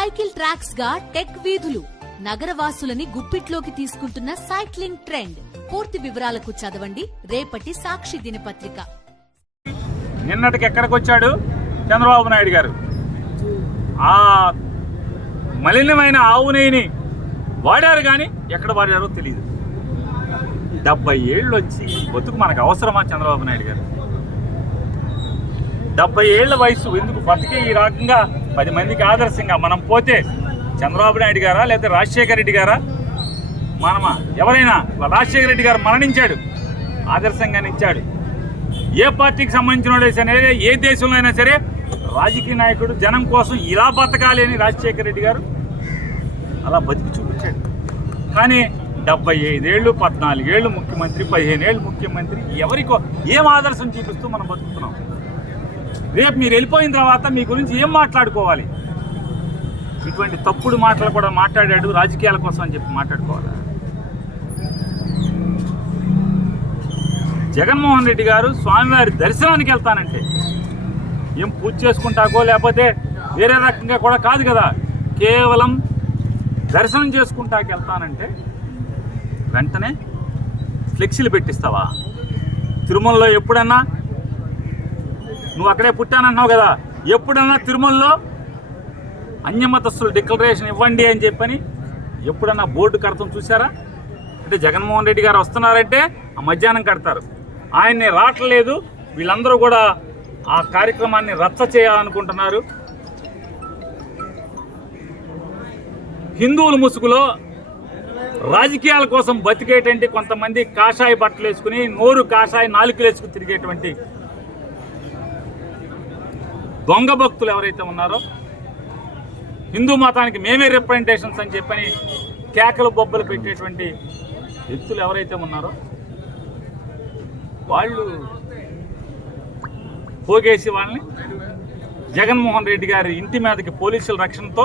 Cycle tracks గా tech వీధులు నగరవాసులని గుప్పిట్లోకి తీసుకుంటున్న సైక్లింగ్ ట్రెండ్. పూర్తి వివరాలకు చదవండి రేపటి సాక్షి దినపత్రిక. నిన్నటికి ఎక్కడికి వచ్చాడు చంద్రబాబు నాయుడు గారు? ఆ మలినమైన ఆవు నెయ్యిని వాడారు, కానీ ఎక్కడ వాడారో తెలియదు. 70 ఏళ్ళు వచ్చి బతుకు మనకు అవసరమా చంద్రబాబు నాయుడు గారు? 70 ఏళ్ల వయసు ఎందుకు బతికే ఈ రకంగా 10 మందికి ఆదర్శంగా మనం పోతే చంద్రబాబు నాయుడు గారా లేదా రాజశేఖర రెడ్డి గారా? మనమా? ఎవరైనా? రాజశేఖర రెడ్డి గారు మరణించాడు, ఆదర్శంగా నిలిచాడు. ఏ పార్టీకి సంబంధించిన వాడైనా ఏ దేశంలో అయినా సరే రాజకీయ నాయకుడు జనం కోసం ఇలా బతకాలి అని రాజశేఖర రెడ్డి గారు అలా బతికి చూపించాడు. కానీ 75 ఏళ్ళు, 14 ఏళ్ళు ముఖ్యమంత్రి, 15 ఏళ్ళు ముఖ్యమంత్రి, ఎవరికో ఏం ఆదర్శం చూపిస్తూ మనం బతుకుతున్నాం? రేపు మీరు వెళ్ళిపోయిన తర్వాత మీ గురించి ఏం మాట్లాడుకోవాలి? ఇటువంటి తప్పుడు మాటలు కూడా మాట్లాడాడు రాజకీయాల కోసం అని చెప్పి మాట్లాడుకోవాలి. జగన్మోహన్ రెడ్డి గారు స్వామివారి దర్శనానికి వెళ్తానంటే ఏం పూజ చేసుకుంటాకో లేకపోతే వేరే రకంగా కూడా కాదు కదా, కేవలం దర్శనం చేసుకుంటాకి వెళ్తానంటే వెంటనే ఫ్లెక్సీలు పెట్టిస్తావా? తిరుమలలో ఎప్పుడన్నా నువ్వు అక్కడే పుట్టానన్నావు కదా, ఎప్పుడన్నా తిరుమలలో అన్యమతస్తులు డిక్లరేషన్ ఇవ్వండి అని చెప్పని ఎప్పుడన్నా బోర్డు కడతాం చూసారా? అంటే జగన్మోహన్ రెడ్డి గారు వస్తున్నారంటే ఆ మధ్యాహ్నం కడతారు, ఆయన్ని రావట్లేదు. వీళ్ళందరూ కూడా ఆ కార్యక్రమాన్ని రచ్చ చేయాలనుకుంటున్నారు. హిందువుల ముసుగులో రాజకీయాల కోసం బతికేటువంటి కొంతమంది కాషాయ బట్టలు వేసుకుని నోరు కాషాయ నాలుకలు వేసుకుని తిరిగేటువంటి దొంగ భక్తులు ఎవరైతే ఉన్నారో, హిందూ మతానికి మేమే రిప్రజెంటేషన్స్ అని చెప్పని కేకలు బొబ్బలు పెట్టేటువంటి వ్యక్తులు ఎవరైతే ఉన్నారో వాళ్ళు పోగేసి వాళ్ళని జగన్మోహన్ రెడ్డి గారి ఇంటి మీదకి పోలీసుల రక్షణతో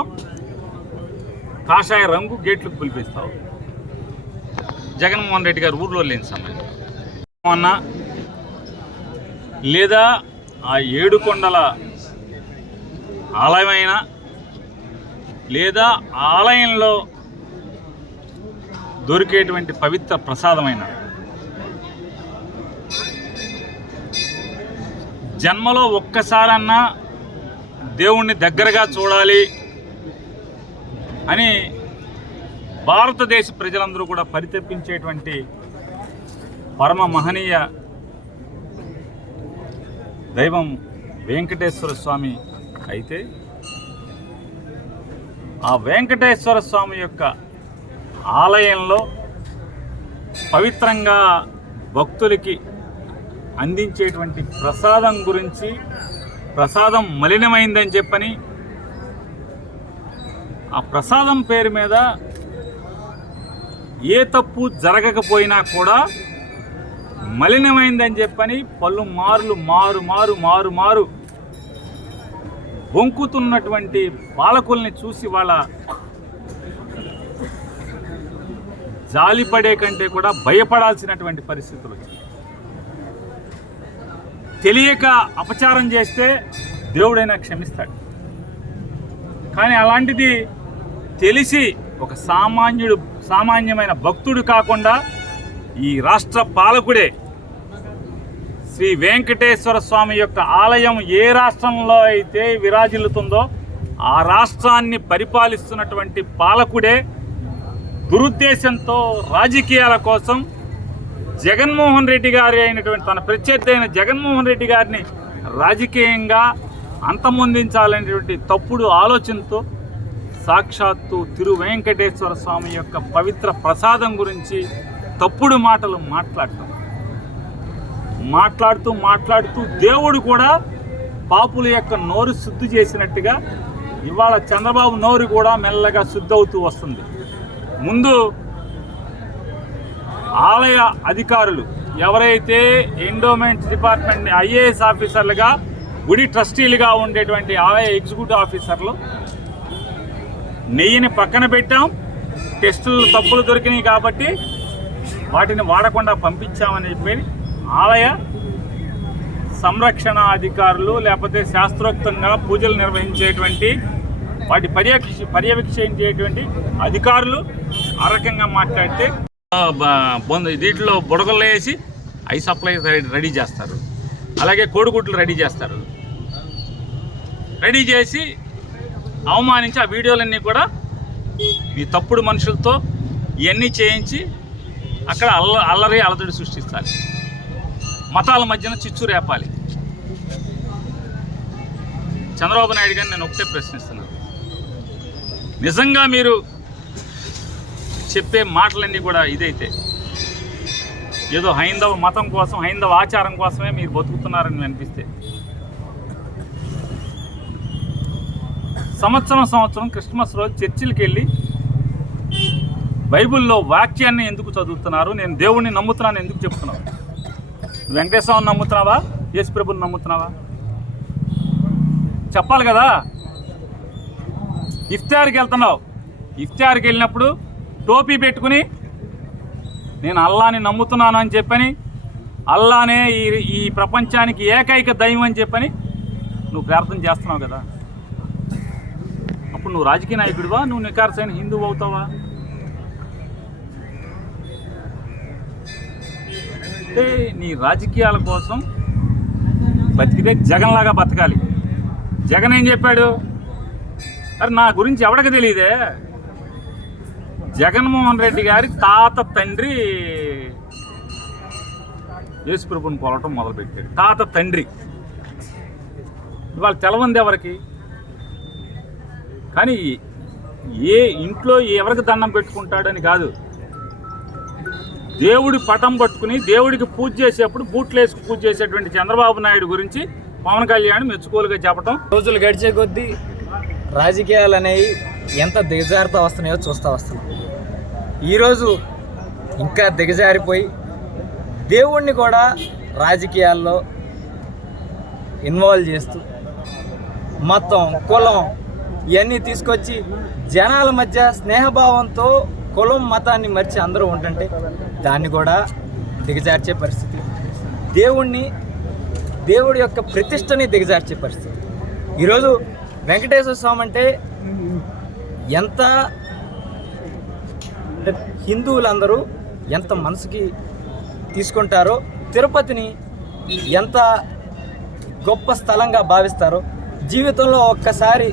కాషాయ రంగు గేట్లకు పిలిపిస్తావు. జగన్మోహన్ రెడ్డి గారు ఊర్లో లేని సమయం అన్నా లేదా ఆ 7 కొండల ఆలయమైనా లేదా ఆలయంలో దొరికేటువంటి పవిత్ర ప్రసాదమైన జన్మలో ఒక్కసారన్నా దేవుణ్ణి దగ్గరగా చూడాలి అని భారతదేశ ప్రజలందరూ కూడా పరితపించేటువంటి పరమ మహనీయ దైవం వెంకటేశ్వర స్వామి అయితే, ఆ వెంకటేశ్వర స్వామి యొక్క ఆలయంలో పవిత్రంగా భక్తులకి అందించేటువంటి ప్రసాదం గురించి, ప్రసాదం మలినమైందని చెప్పని ఆ ప్రసాదం పేరు మీద ఏ తప్పు జరగకపోయినా కూడా మలినమైందని చెప్పని పలుమార్లు మారు బొంకుతున్నటువంటి పాలకుల్ని చూసి వాళ్ళ జాలిపడే కంటే కూడా భయపడాల్సినటువంటి పరిస్థితులు. తెలియక అపచారం చేస్తే దేవుడైనా క్షమిస్తాడు, కానీ అలాంటిది తెలిసి ఒక సామాన్యమైన భక్తుడు కాకుండా ఈ రాష్ట్ర పాలకుడే శ్రీ వెంకటేశ్వర స్వామి యొక్క ఆలయం ఏ రాష్ట్రంలో అయితే విరాజిల్లుతుందో ఆ రాష్ట్రాన్ని పరిపాలిస్తున్నటువంటి పాలకుడే దురుద్దేశంతో రాజకీయాల కోసం జగన్మోహన్ రెడ్డి గారి అయినటువంటి తన ప్రత్యర్థి అయిన జగన్మోహన్ రెడ్డి గారిని రాజకీయంగా అంతమొందించాలనేటువంటి తప్పుడు ఆలోచనతో సాక్షాత్తు తిరు వెంకటేశ్వర స్వామి యొక్క పవిత్ర ప్రసాదం గురించి తప్పుడు మాటలు మాట్లాడుతూ దేవుడు కూడా పాపుల యొక్క నోరు శుద్ధి చేసినట్టుగా ఇవాళ చంద్రబాబు నోరు కూడా మెల్లగా శుద్ధి అవుతూ వస్తుంది. ముందు ఆలయ అధికారులు ఎవరైతే ఎండోమెంట్ డిపార్ట్మెంట్ ఐఏఎస్ ఆఫీసర్లుగా గుడి ట్రస్టీలుగా ఉండేటువంటి ఆలయ ఎగ్జిక్యూటివ్ ఆఫీసర్లు నెయ్యిని పక్కన పెట్టాం, టెస్టులు తప్పులు దొరికినాయి కాబట్టి వాటిని వాడకుండా పంపించామని చెప్పి ఆలయ సంరక్షణ అధికారులు లేకపోతే శాస్త్రోక్తంగా పూజలు నిర్వహించేటువంటి వాటి పర్యవేక్షించేటువంటి అధికారులు ఆ రకంగా మాట్లాడితే దీంట్లో బుడగల్లో వేసి ఐ సప్లై రెడీ చేస్తారు, అలాగే కోడిగుడ్లు రెడీ చేస్తారు. రెడీ చేసి అవమానించి ఆ వీడియోలన్నీ కూడా ఈ తప్పుడు మనుషులతో ఇవన్నీ చేయించి అక్కడ అల్లరి అలజడి సృష్టించాలి, మతాల మధ్యన చిచ్చు రేపాలి. చంద్రబాబు నాయుడు గారిని నేను ఒకటే ప్రశ్నిస్తున్నాను, నిజంగా మీరు చెప్పే మాటలన్నీ కూడా ఇదైతే ఏదో హైందవ మతం కోసం, హైందవ ఆచారం కోసమే మీరు బతుకుతున్నారని అనిపిస్తే, సంవత్సరం క్రిస్మస్ రోజు చర్చిలకు వెళ్ళి బైబిల్లో వాక్యాన్ని ఎందుకు చదువుతున్నారు, నేను దేవుణ్ణి నమ్ముతున్నాను ఎందుకు చెప్తున్నావు? వెంకటేశ్వరని నమ్ముతున్నావా, యేసు ప్రభుని నమ్ముతున్నావా? చెప్పాలి కదా. ఇఫ్తార్కి వెళ్తున్నావు, ఇఫ్తార్కి వెళ్ళినప్పుడు టోపీ పెట్టుకుని నేను అల్లాని నమ్ముతున్నాను అని చెప్పని, అల్లానే ఈ ప్రపంచానికి ఏకైక దైవం అని చెప్పని నువ్వు ప్రార్థన చేస్తున్నావు కదా. అప్పుడు నువ్వు రాజకీయ నాయకుడివా, నువ్వు నికార్సైన హిందువు అవుతావా? అంటే నీ రాజకీయాల కోసం బతికితే జగన్లాగా బతకాలి. జగన్ ఏం చెప్పాడు? అరే నా గురించి ఎవడికి తెలియదే, జగన్మోహన్ రెడ్డి గారి తాత తండ్రి యేసుప్రభుని కొలవటం మొదలుపెట్టాడు. తాత తండ్రి ఇవాళ తెలవంది ఎవరికి? కానీ ఏ ఇంట్లో ఎవరికి దండం పెట్టుకుంటాడని కాదు, దేవుడి పటం పట్టుకుని దేవుడికి పూజ చేసేప్పుడు బూట్లు వేసుకు పూజ చేసేటువంటి చంద్రబాబు నాయుడు గురించి పవన్ కళ్యాణ్ మెచ్చుకోలుగా చెప్పడం. రోజులు గడిచే కొద్దీ రాజకీయాలు అనేవి ఎంత దిగజారుతూ వస్తున్నాయో చూస్తూ వస్తున్నాం. ఈరోజు ఇంకా దిగజారిపోయి దేవుణ్ణి కూడా రాజకీయాల్లో ఇన్వాల్వ్ చేస్తూ మొత్తం కులం ఇవన్నీ తీసుకొచ్చి జనాల మధ్య స్నేహభావంతో కులం మతాన్ని మర్చి అందరూ ఉంటుంటే దాన్ని కూడా దిగజార్చే పరిస్థితి, దేవుడి యొక్క ప్రతిష్టని దిగజార్చే పరిస్థితి. ఈరోజు వెంకటేశ్వర స్వామి అంటే ఎంత హిందువులందరూ ఎంత మనసుకి తీసుకుంటారో, తిరుపతిని ఎంత గొప్ప స్థలంగా భావిస్తారో, జీవితంలో ఒక్కసారి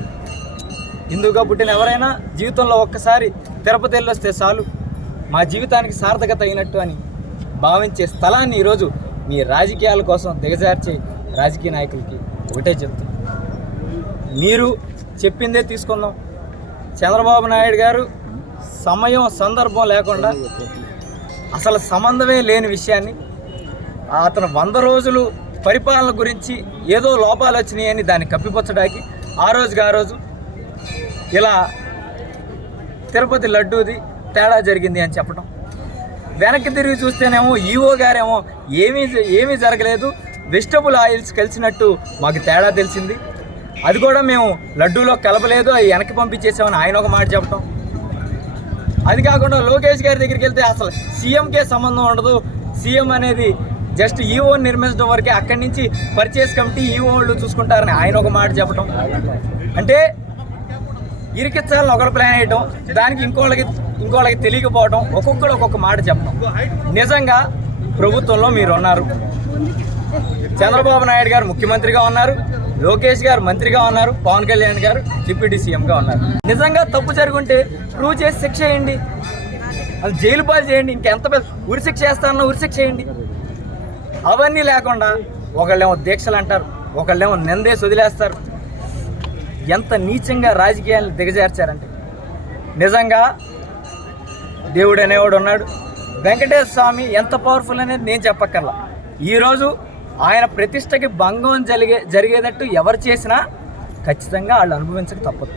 హిందువుగా పుట్టిన ఎవరైనా జీవితంలో ఒక్కసారి తిరుపతి వెళ్ళొస్తే చాలు మా జీవితానికి సార్థకత అయినట్టు అని భావించే స్థలాన్ని ఈరోజు మీ రాజకీయాల కోసం దిగజార్చే రాజకీయ నాయకులకి ఒకటే చెప్తాను, మీరు చెప్పిందే తీసుకుందాం. చంద్రబాబు నాయుడు గారు సమయం సందర్భం లేకుండా అసలు సంబంధమే లేని విషయాన్ని, అతను 100 రోజులు పరిపాలన గురించి ఏదో లోపాలు వచ్చినాయని దాన్ని కప్పిపుచ్చడానికి ఆ రోజు ఇలా తిరుపతి లడ్డూది తేడా జరిగింది అని చెప్పడం, వెనక్కి తిరిగి చూస్తేనేమో ఈవో గారేమో ఏమీ జరగలేదు, వెజిటబుల్ ఆయిల్స్ కలిసినట్టు మాకు తేడా తెలిసింది, అది కూడా మేము లడ్డూలో కలపలేదు, అవి వెనక్కి పంపించేసామని ఆయన ఒక మాట చెప్పడం. అది కాకుండా లోకేష్ గారి దగ్గరికి వెళ్తే అసలు సీఎంకే సంబంధం ఉండదు, సీఎం అనేది జస్ట్ ఈవోని నిర్మించడం వరకే, అక్కడి నుంచి పర్చేస్ కమిటీ ఈవో వాళ్ళు చూసుకుంటారని ఆయన ఒక మాట చెప్పడం. అంటే ఇరికిచ్చాలని ఒకరు ప్లాన్ వేయటం, దానికి ఇంకోళ్ళకి తెలియకపోవడం, ఒక్కొక్కరు ఒక్కొక్క మాట చెప్పడం. నిజంగా ప్రభుత్వంలో మీరు ఉన్నారు, చంద్రబాబు నాయుడు గారు ముఖ్యమంత్రిగా ఉన్నారు, లోకేష్ గారు మంత్రిగా ఉన్నారు, పవన్ కళ్యాణ్ గారు డిప్యూటీ సీఎంగా ఉన్నారు. నిజంగా తప్పు జరుగుంటే ప్రూవ్ చేసి శిక్ష చేయండి, అది జైలు పాలు చేయండి, ఇంకెంత ఉరిశిక్ష చేస్తారన్నా ఉరిశిక్ష చేయండి. అవన్నీ లేకుండా ఒకళ్ళేమో దీక్షలు అంటారు, ఒకళ్ళేమో నిందేసి వదిలేస్తారు. ఎంత నీచంగా రాజకీయాలను దిగజార్చారంటే నిజంగా దేవుడు అనేవాడు ఉన్నాడు. వెంకటేశ్వర స్వామి ఎంత పవర్ఫుల్ అనేది నేను చెప్పక్కర్లా. ఈరోజు ఆయన ప్రతిష్టకి భంగం జరిగేటట్టు ఎవరు చేసినా ఖచ్చితంగా వాళ్ళు అనుభవించక తప్పదు.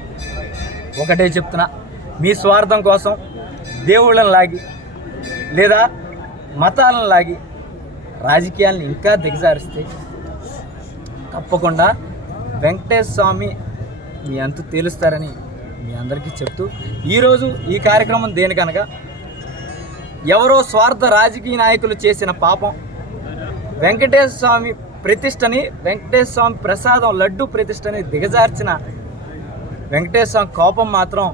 ఒకటే చెప్తున్నా, మీ స్వార్థం కోసం దేవుళ్ళని లాగి లేదా మతాలను లాగి రాజకీయాలను ఇంకా దిగజారిస్తే తప్పకుండా వెంకటేశ్వర స్వామి మీ అంతు తేలుస్తారని మీ అందరికీ చెప్తూ, ఈరోజు ఈ కార్యక్రమం దేనికనగా ఎవరో స్వార్థ రాజకీయ నాయకులు చేసిన పాపం వెంకటేశ్వర స్వామి ప్రతిష్టని, వెంకటేశ్వర స్వామి ప్రసాదం లడ్డు ప్రతిష్టని దిగజార్చిన వెంకటేశ్వర స్వామి కోపం మాత్రం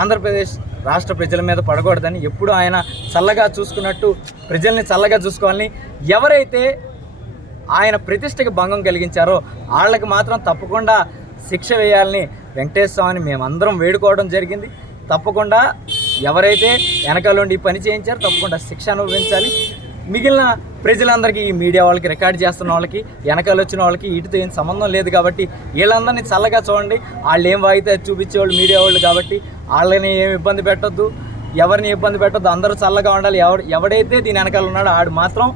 ఆంధ్రప్రదేశ్ రాష్ట్ర ప్రజల మీద పడకూడదని, ఎప్పుడు ఆయన చల్లగా చూసుకున్నట్టు ప్రజల్ని చల్లగా చూసుకోవాలని, ఎవరైతే ఆయన ప్రతిష్టకి భంగం కలిగించారో వాళ్ళకి మాత్రం తప్పకుండా శిక్ష వేయాలని వెంకటేశ్వర స్వామిని మేమందరం వేడుకోవడం జరిగింది. తప్పకుండా ఎవరైతే వెనకాలండి ఈ పని చేయించారో తప్పకుండా శిక్ష అనుభవించాలి. మిగిలిన ప్రజలందరికీ, ఈ మీడియా వాళ్ళకి, రికార్డ్ చేస్తున్న వాళ్ళకి, వెనకాల వచ్చిన వాళ్ళకి వీటితో ఏం సంబంధం లేదు కాబట్టి వీళ్ళందరినీ చల్లగా చూడండి. వాళ్ళు ఏం వాయితే చూపించేవాళ్ళు మీడియా వాళ్ళు కాబట్టి వాళ్ళని ఏమి ఇబ్బంది పెట్టొద్దు, ఎవరిని ఇబ్బంది పెట్టొద్దు. అందరూ చల్లగా ఉండాలి. ఎవడైతే దీని వెనకాల ఉన్నాడో ఆడు మాత్రం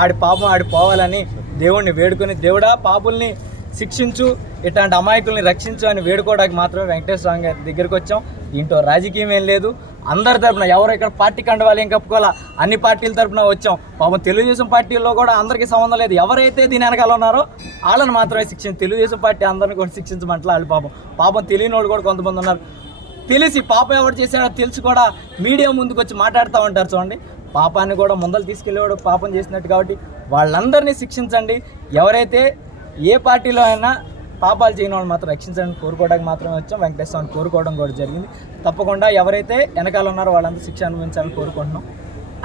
ఆడి పాపం ఆడి పోవాలని దేవుడిని వేడుకొని, దేవుడా పాపుల్ని శిక్షించు, ఇట్లాంటి అమాయకుల్ని రక్షించు అని వేడుకోవడానికి మాత్రమే వెంకటేశ్వర స్వామి గారి దగ్గరికి వచ్చాం. దీంట్లో రాజకీయం ఏం లేదు. అందరి తరపున, ఎవరు ఇక్కడ పార్టీ కండవాలి ఏం కప్పుకోవాలా, అన్ని పార్టీల తరపున వచ్చాం. పాపం తెలుగుదేశం పార్టీల్లో కూడా అందరికీ సంబంధం లేదు. ఎవరైతే దీని వెనకాల ఉన్నారో వాళ్ళని మాత్రమే తెలుగుదేశం పార్టీ అందరిని కూడా శిక్షించమంటలా. వాళ్ళు పాపం తెలియని వాళ్ళు కూడా కొంతమంది ఉన్నారు. తెలిసి పాపం ఎవరు చేశాడో తెలిసి కూడా మీడియా ముందుకు వచ్చి మాట్లాడుతూ ఉంటారు. చూడండి, పాపాన్ని కూడా ముందలు తీసుకెళ్ళేవాడు పాపం చేసినట్టు. కాబట్టి వాళ్ళందరినీ శిక్షించండి. ఎవరైతే ఏ పార్టీలో అయినా పాపాలు చేయని వాళ్ళు మాత్రం రక్షించడానికి కోరుకోవడానికి మాత్రమే వచ్చాం. వెంకటేశ్వర స్వామిని కోరుకోవడం కూడా జరిగింది. తప్పకుండా ఎవరైతే వెనకాల ఉన్నారో వాళ్ళందరూ శిక్ష అనుభవించాలని కోరుకుంటున్నాం.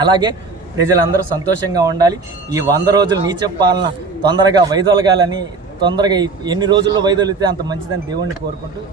అలాగే ప్రజలందరూ సంతోషంగా ఉండాలి. ఈ 100 రోజులు నీచ పాలన తొందరగా వైదొలగాలని, తొందరగా ఎన్ని రోజుల్లో వైదొలితే అంత మంచిదని దేవుణ్ణి కోరుకుంటూ